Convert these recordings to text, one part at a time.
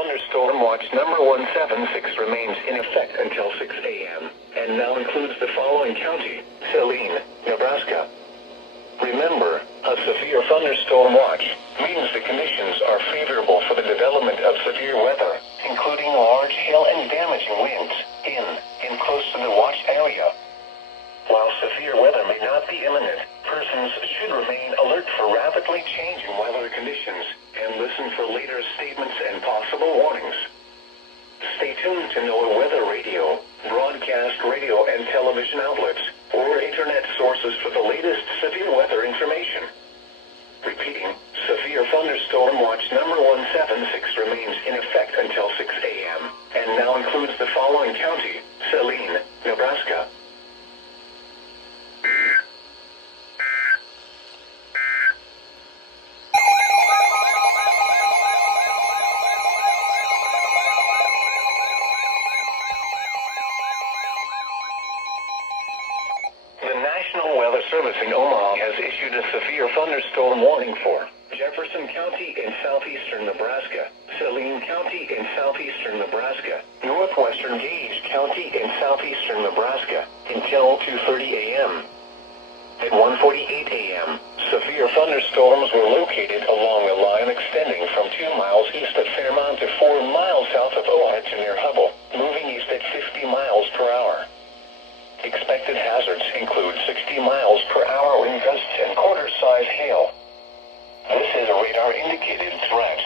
Thunderstorm Watch number 176 remains in effect until 6 a.m. and now includes the following county: Saline, Nebraska. Remember, a severe thunderstorm watch means the conditions are favorable for the development of severe weather, including large hail and damaging winds in and close to the watch area. While severe weather may not be imminent, persons should remain alert for rapidly changing weather conditions and listen for later statements and possible warnings. Stay tuned to NOAA weather radio, broadcast radio and television outlets, or internet sources for the latest severe weather information. Repeating, severe thunderstorm watch number 176 remains in effect until 6 a.m. and now includes the following county: Saline, Nebraska. Service in Omaha has issued a severe thunderstorm warning for Jefferson County in southeastern Nebraska, Saline County in southeastern Nebraska, northwestern Gage County in southeastern Nebraska until 2:30 a.m. At 1:48 a.m., severe thunderstorms were located along a line extending from 2 miles east of Fairmont to 4 miles south of Ojai to near Hubble, moving east at 50 miles per hour. Expected hazards include 60 miles per hour wind gusts and quarter-size hail. This is a radar-indicated threat.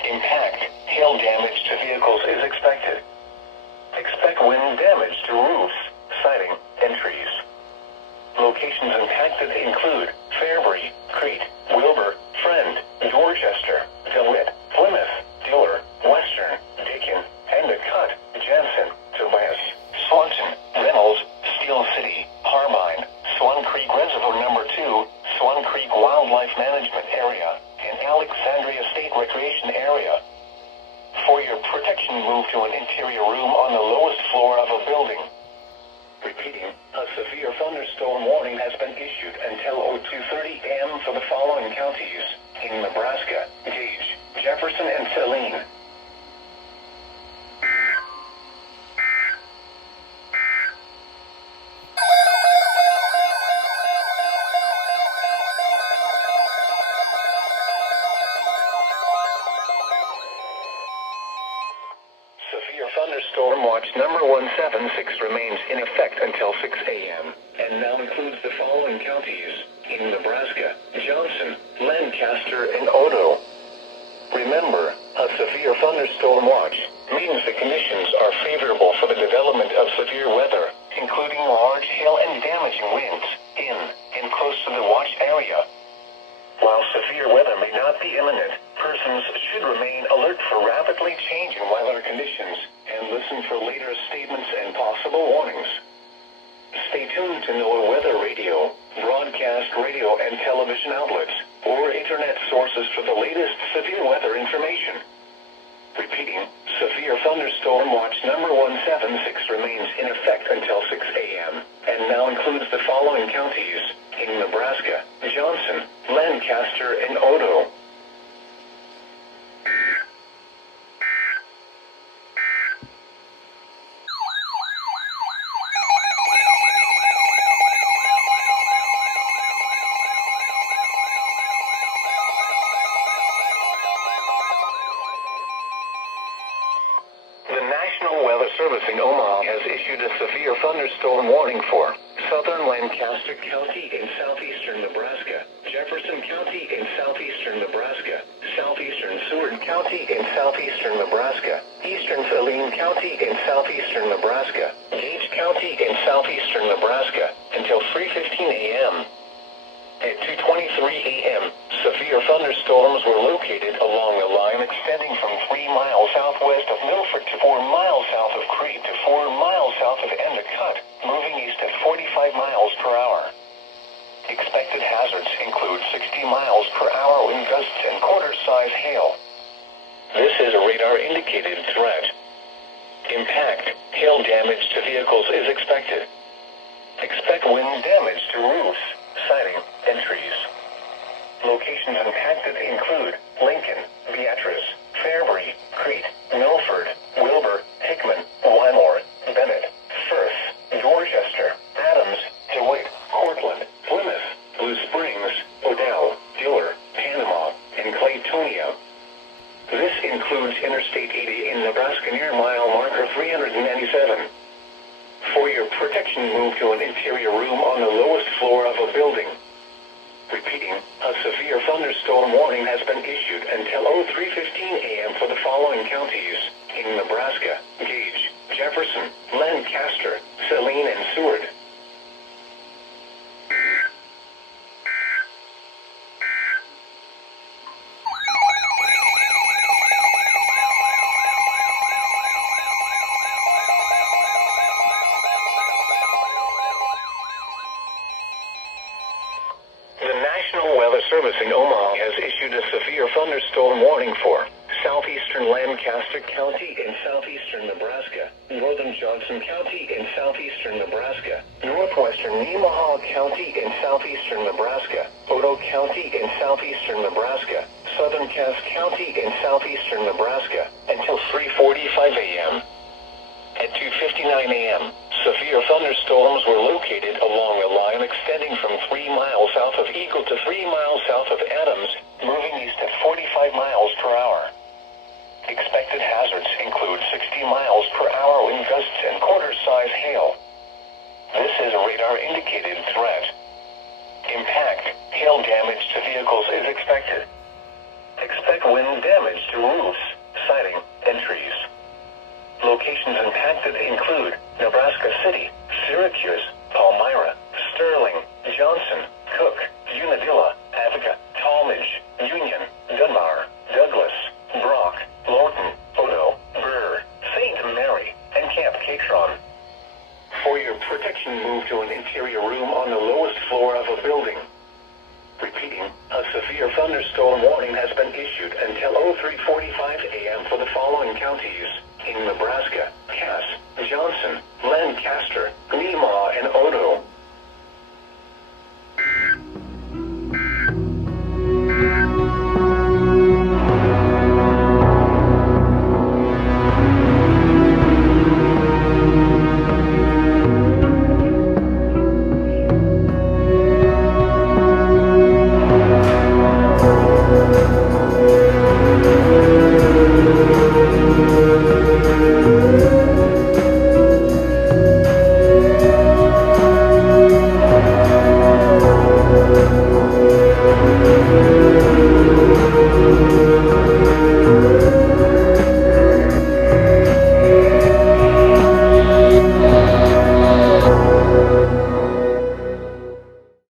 Impact, hail damage to vehicles is expected. Expect wind damage to roofs, siding, and trees. Locations impacted include Fairbury, Crete, Wilbur, Friend, Dorchester, DeWitt, Plymouth, Diller, Western, Dakin, Endicott, Jansen, Tobias, Swanson, Reynolds, Steel City, Harbine, Swan Creek Reservoir number 2, Swan Creek Wildlife Management Area, and Alexandria State Recreation Area. For your protection, move to an interior room on the lowest floor of a building. Repeating, a severe thunderstorm warning has been issued until 2:30 a.m. for the following counties in Nebraska: Gage, Jefferson, and Saline. Thunderstorm Watch number 176 remains in effect until 6 a.m. and now includes the following counties in Nebraska: Johnson, Lancaster, and Odo. Remember, a severe thunderstorm watch means the conditions are favorable for the development of severe weather, including large hail and damaging winds in and close to the watch area. While severe weather may not be imminent, persons should remain alert for rapidly changing weather conditions and listen for later statements and possible warnings. Stay tuned to NOAA weather radio, broadcast radio and television outlets, or internet sources for the latest severe weather information. Repeating, severe thunderstorm watch number 176 remains in effect until 6 a.m. and now includes the following counties in Nebraska: Johnson, Lancaster, and Odo. Service in Omaha has issued a severe thunderstorm warning for southern Lancaster County in southeastern Nebraska, Jefferson County in southeastern Nebraska, southeastern Seward County in southeastern Nebraska, eastern Saline County in southeastern Nebraska, Gage County in southeastern Nebraska until 3:15 a.m. At 2:23 a.m., severe thunderstorms were located along a line extending from 3 miles southwest of Milford to 4 miles south of Crete to 4 miles south of Endicott, moving east at 45 miles per hour. Expected hazards include 60 miles per hour wind gusts and quarter-size hail. This is a radar-indicated threat. Impact, hail damage to vehicles is expected. Expect wind damage to roofs, siding, and trees. Locations impacted include Lincoln, Beatrice, Fairbury, Crete, 397. For your protection, move to an interior room on the lowest floor of a building. Repeating, a severe thunderstorm warning has been issued until 03:15 a.m. for the following counties in Nebraska: Gage, Jefferson, Lancaster, Saline, and Seward. The National Weather Service in Omaha has issued a severe thunderstorm warning for southeastern Lancaster County in southeastern Nebraska, northern Johnson County in southeastern Nebraska, northwestern Nemaha County in southeastern Nebraska, Odo County in southeastern Nebraska, southern Cass County in southeastern Nebraska, until 3:45 a.m. At 2:59 a.m., severe thunderstorms were located along a line extending from 3 miles south of Eagle to 3 miles south of Adams, moving east at 45 miles per hour. Expected hazards include 60 miles per hour wind gusts and quarter-size hail. This is a radar-indicated threat. Impact, hail damage to vehicles is expected. Expect wind damage to roofs, siding, and trees. Locations impacted include Nebraska City, Syracuse, Palmyra, Sterling, Johnson, Cook, Unadilla, Attica, Talmadge, Union, Dunbar, Douglas, Brock, Lorton, Odo, Burr, St. Mary, and Camp Catron. For your protection, move to an interior room on the lowest floor of a building. Repeating, a severe thunderstorm warning has been issued until 03:45 a.m. for the following counties in Nebraska: Cass, Johnson, Lancaster,